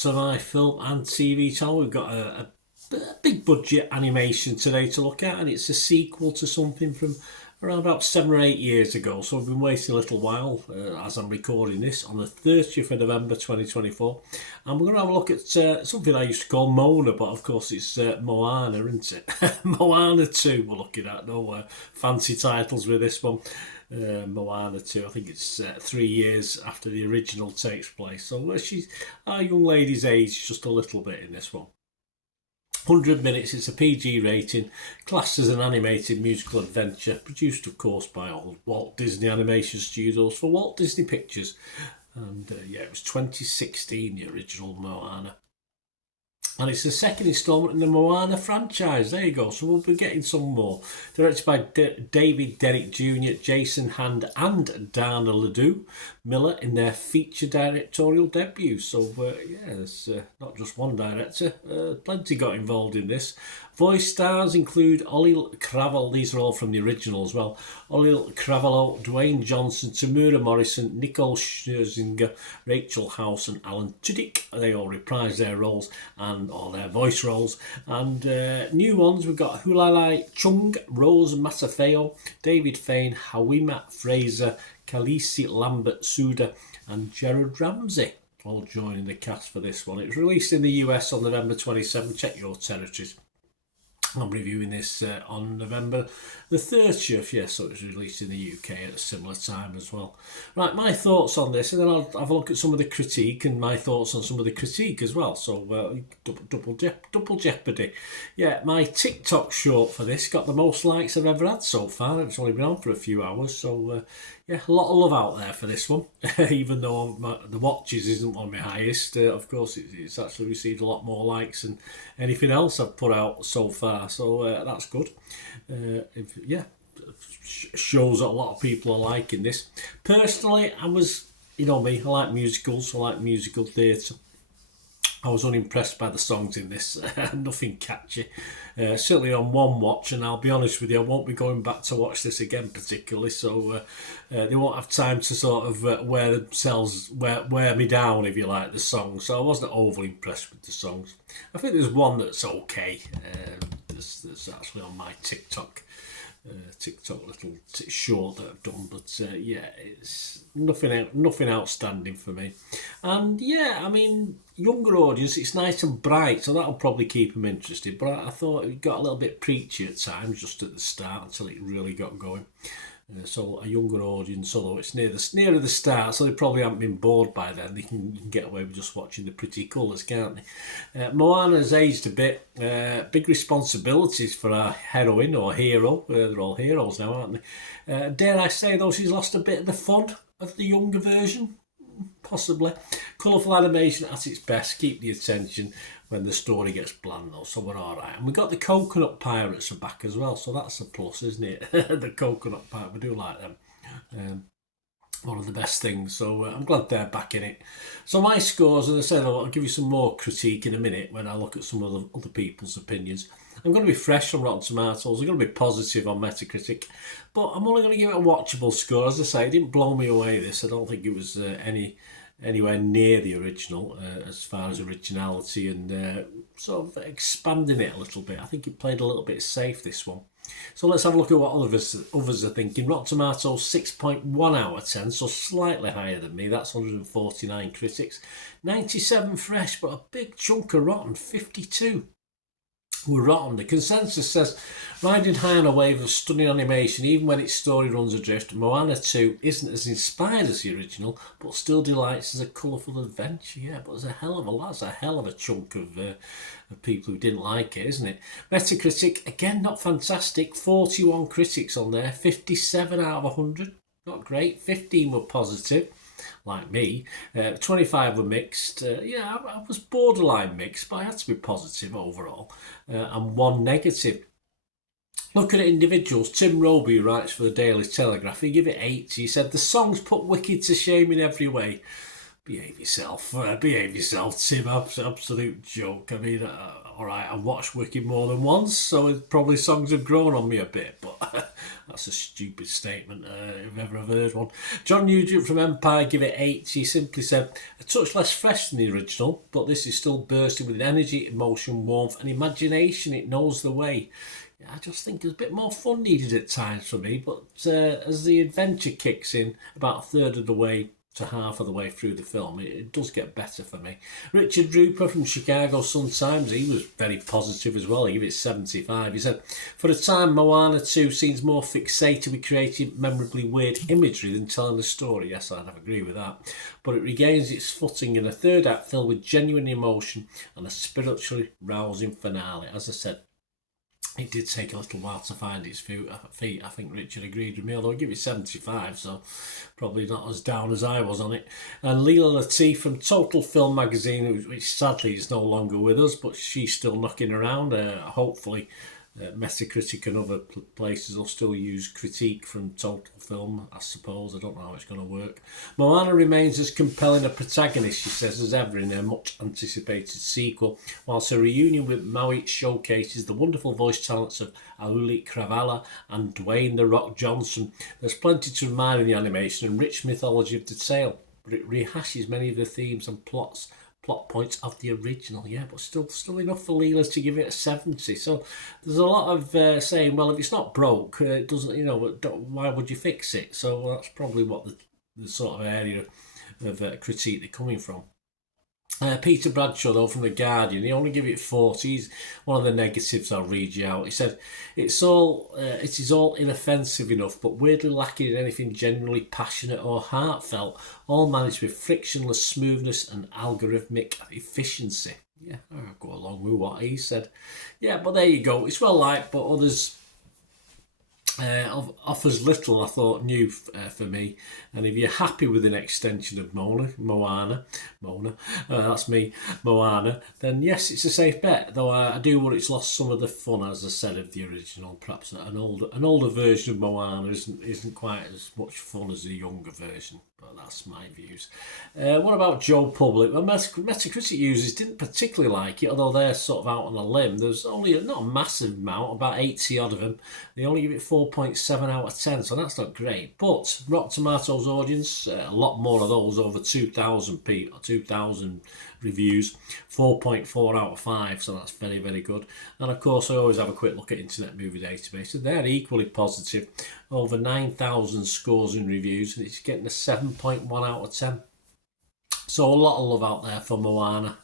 to my film and TV channel. We've got a big budget animation today to look at, and it's a sequel to something from around about 7 or 8 years ago. So I've been waiting a little while as I'm recording this on the 30th of November 2024. And we're going to have a look at something I used to call Moana, but of course it's Moana, isn't it? Moana 2 we're looking at. No fancy titles with this one. Moana 2, I think it's 3 years after the original takes place. So our young lady's aged just a little bit in this one. 100 minutes, it's a PG rating, classed as an animated musical adventure, produced of course by old Walt Disney Animation Studios for Walt Disney Pictures. And it was 2016, the original Moana. And it's the second instalment in the Moana franchise. There you go. So we'll be getting some more. Directed by David Derrick Jr., Jason Hand and Dana Ledoux Miller in their feature directorial debut. So, there's not just one director. Plenty got involved in this. Voice stars include Ollie Cravallo. These are all from the original as well. Ollie Cravallo, Dwayne Johnson, Tamura Morrison, Nicole Scherzinger, Rachel House and Alan Tudyk. They all reprise their roles or their voice roles. And new ones, we've got Hulalai Chung, Rose Matafeo, David Fain, Hawima Fraser, Khaleesi Lambert Suda and Gerard Ramsey. All joining the cast for this one. It was released in the US on November 27. Check your territories. I'm reviewing this on November the 30th, yes, so it was released in the UK at a similar time as well. Right, my thoughts on this, and then I'll have a look at some of the critique and my thoughts on some of the critique as well. So, double jeopardy. Yeah, my TikTok short for this got the most likes I've ever had so far. It's only been on for a few hours, so a lot of love out there for this one. Even though the watches isn't one of my highest, of course it's actually received a lot more likes than anything else I've put out so far. So that's good. Shows that a lot of people are liking this. Personally, you know me, I like musicals, I like musical theatre. I was unimpressed by the songs in this. Nothing catchy. Certainly on one watch, and I'll be honest with you, I won't be going back to watch this again particularly, so they won't have time to sort of wear me down, if you like, the songs. So I wasn't overly impressed with the songs. I think there's one that's okay. That's actually on my TikTok little short that I've done, but it's nothing outstanding for me. And younger audience, it's nice and bright, so that'll probably keep them interested. But I thought it got a little bit preachy at times just at the start until it really got going. So a younger audience, although it's nearer the start, so they probably haven't been bored by then. You can get away with just watching the pretty colours, can't they? Moana's aged a bit. Big responsibilities for our heroine or hero. They're all heroes now, aren't they? Dare I say, though, she's lost a bit of the fun of the younger version? Possibly. Colourful animation at its best. Keep the attention when the story gets bland, though, so we're all right. And we've got the Coconut Pirates are back as well, so that's a plus, isn't it? The Coconut Pirates, we do like them. One of the best things, so I'm glad they're back in it. So my scores, as I said, I'll give you some more critique in a minute when I look at some of the other people's opinions. I'm going to be fresh on Rotten Tomatoes. I'm going to be positive on Metacritic, but I'm only going to give it a watchable score. As I say, it didn't blow me away, this. I don't think it was anywhere near the original as far as originality and sort of expanding it a little bit. I think it played a little bit safe, this one. So let's have a look at what others are thinking. Rotten Tomatoes 6.1 out of 10, so slightly higher than me. That's 149 critics. 97 fresh, but a big chunk of rotten, 52. We're rotten. The consensus says, riding high on a wave of stunning animation, even when its story runs adrift, Moana 2 isn't as inspired as the original, but still delights as a colourful adventure. Yeah, but that's a hell of a chunk of people who didn't like it, isn't it? Metacritic, again, not fantastic. 41 critics on there, 57 out of 100. Not great. 15 were positive, like me. 25 were mixed. I was borderline mixed, but I had to be positive overall. And 1 negative. Looking at individuals, Tim Roby, who writes for the Daily Telegraph, he gave it 8. He said, the songs put Wicked to shame in every way. Behave yourself, Tim. Absolute joke. I mean, all right, I've watched Wicked more than once, so probably songs have grown on me a bit, but That's a stupid statement if ever I've heard one. John Nugent from Empire give it 8. He simply said, a touch less fresh than the original, but this is still bursting with energy, emotion, warmth and imagination. It knows the way. I just think there's a bit more fun needed at times for me, but as the adventure kicks in about a third of the way to half of the way through the film, it does get better for me. Richard Drooper from Chicago Sun-Times, he was very positive as well. He gave it 75. He said, for a time, Moana 2 seems more fixated with creating memorably weird imagery than telling the story. Yes, I'd agree with that. But it regains its footing in a third act filled with genuine emotion and a spiritually rousing finale. As I said, it did take a little while to find its feet. I think Richard agreed with me, although I give it 75, so probably not as down as I was on it. And Leela Latif from Total Film Magazine, which sadly is no longer with us, but she's still knocking around. Hopefully Metacritic and other places will still use critique from Total Film, I suppose. I don't know how it's going to work. Moana remains as compelling a protagonist, she says, as ever in her much anticipated sequel, whilst her reunion with Maui showcases the wonderful voice talents of Auli Cravala and Dwayne "The Rock" Johnson. There's plenty to admire in the animation and rich mythology of the tale, but it rehashes many of the themes and plot points of the original, but still enough for Leela to give it a 70. So there's a lot of saying, well, if it's not broke, it doesn't, why would you fix it? So that's probably what the sort of area of critique they're coming from. Peter Bradshaw, though, from The Guardian, he only gave it 40. He's one of the negatives I'll read you out. He said, it is all inoffensive enough, but weirdly lacking in anything genuinely passionate or heartfelt, all managed with frictionless smoothness and algorithmic efficiency. Yeah, I'll go along with what he said. Yeah, but there you go. It's well liked, but others offers little, I thought, new for me. And if you're happy with an extension of Moana, that's me, Moana, then yes, it's a safe bet. Though I do worry it's lost some of the fun, as I said, of the original. Perhaps an older version of Moana isn't quite as much fun as the younger version. But that's my views. What about Joe Public? Well, Metacritic users didn't particularly like it, although they're sort of out on a limb. There's only not a massive amount, about 80 odd of them. They only give it 4.7 out of 10, so that's not great. But Rotten Tomatoes audience, a lot more of those, over 2,000 reviews, 4.4 out of 5, so that's very, very good. And of course, I always have a quick look at Internet Movie Database, and they're equally positive. Over 9,000 scores and reviews, and it's getting a 7.1 out of 10. So a lot of love out there for Moana.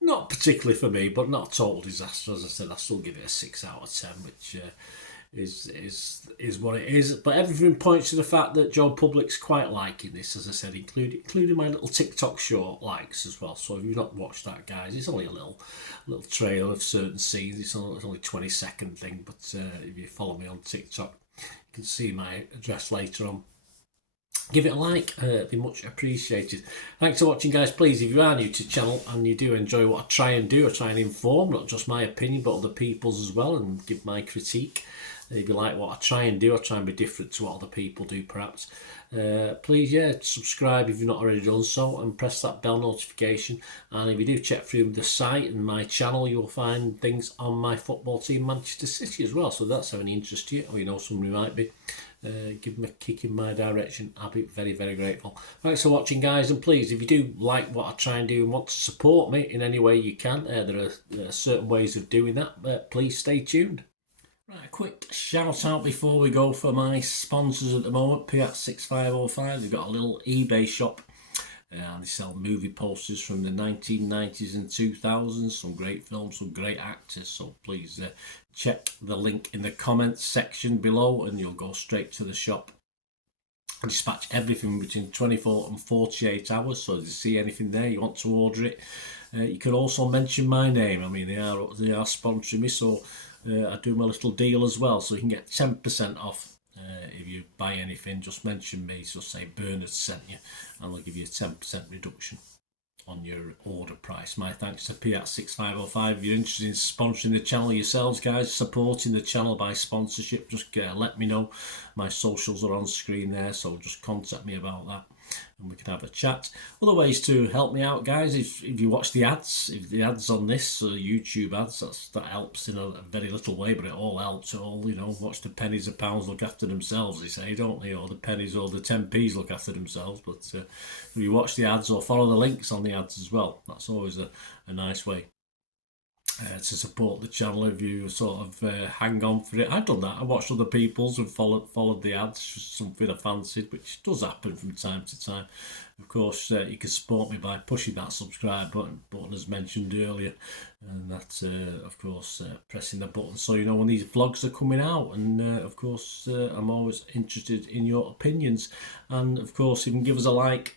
Not particularly for me, but not a total disaster. As I said, I still give it a 6 out of 10, which is what it is. But everything points to the fact that Joe Public's quite liking this, as I said, including my little TikTok short likes as well. So if you've not watched that, guys, it's only a little trailer of certain scenes. It's only a 20-second thing, but if you follow me on TikTok, you can see my address later on. Give it a like, it'd be much appreciated. Thanks for watching, guys. Please, if you are new to the channel and you do enjoy what I try and do, I try and inform, not just my opinion, but other people's as well, and give my critique. If you like what I try and do, I try and be different to what other people do, perhaps. Please, subscribe if you've not already done so, and press that bell notification. And if you do check through the site and my channel, you'll find things on my football team, Manchester City, as well. So if that's of any interest to you, or you know somebody might be, give them a kick in my direction. I'll be very, very grateful. Thanks for watching, guys, and please, if you do like what I try and do and want to support me in any way you can, there are certain ways of doing that, but please stay tuned. Right, a quick shout out before we go for my sponsors at the moment. Piat 6505, they've got a little eBay shop and they sell movie posters from the 1990s and 2000s, some great films, some great actors, so please check the link in the comments section below and you'll go straight to the shop. I dispatch everything between 24 and 48 hours, so if you see anything there, you want to order it, you can also mention my name. I mean, they are sponsoring me, so I do my little deal as well, so you can get 10% off if you buy anything. Just mention me, so say Bernard sent you, and they'll give you a 10% reduction on your order price. My thanks to Piat 6505. If you're interested in sponsoring the channel yourselves, guys, supporting the channel by sponsorship, just let me know. My socials are on screen there, so just contact me about that. and we can have a chat. Other ways to help me out, guys, if you watch the ads, if the ads on this YouTube ads, that helps in a very little way, but it all helps. All, you know, watch the pennies and pounds look after themselves, they say, don't they? Or the pennies or the 10p's look after themselves. But if you watch the ads or follow the links on the ads as well, that's always a nice way to support the channel. If you sort of hang on for it, I've done that. I watched other people's and followed the ads, just something I fancied, which does happen from time to time. Of course, you can support me by pushing that subscribe button as mentioned earlier, and that of course pressing the button so you know when these vlogs are coming out. And of course I'm always interested in your opinions, and of course you can give us a like,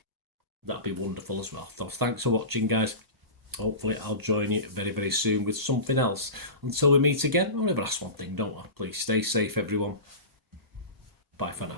that'd be wonderful as well. So thanks for watching, guys. Hopefully I'll join you very, very soon with something else. Until we meet again, I'll never ask one thing, don't I? Please stay safe, everyone. Bye for now.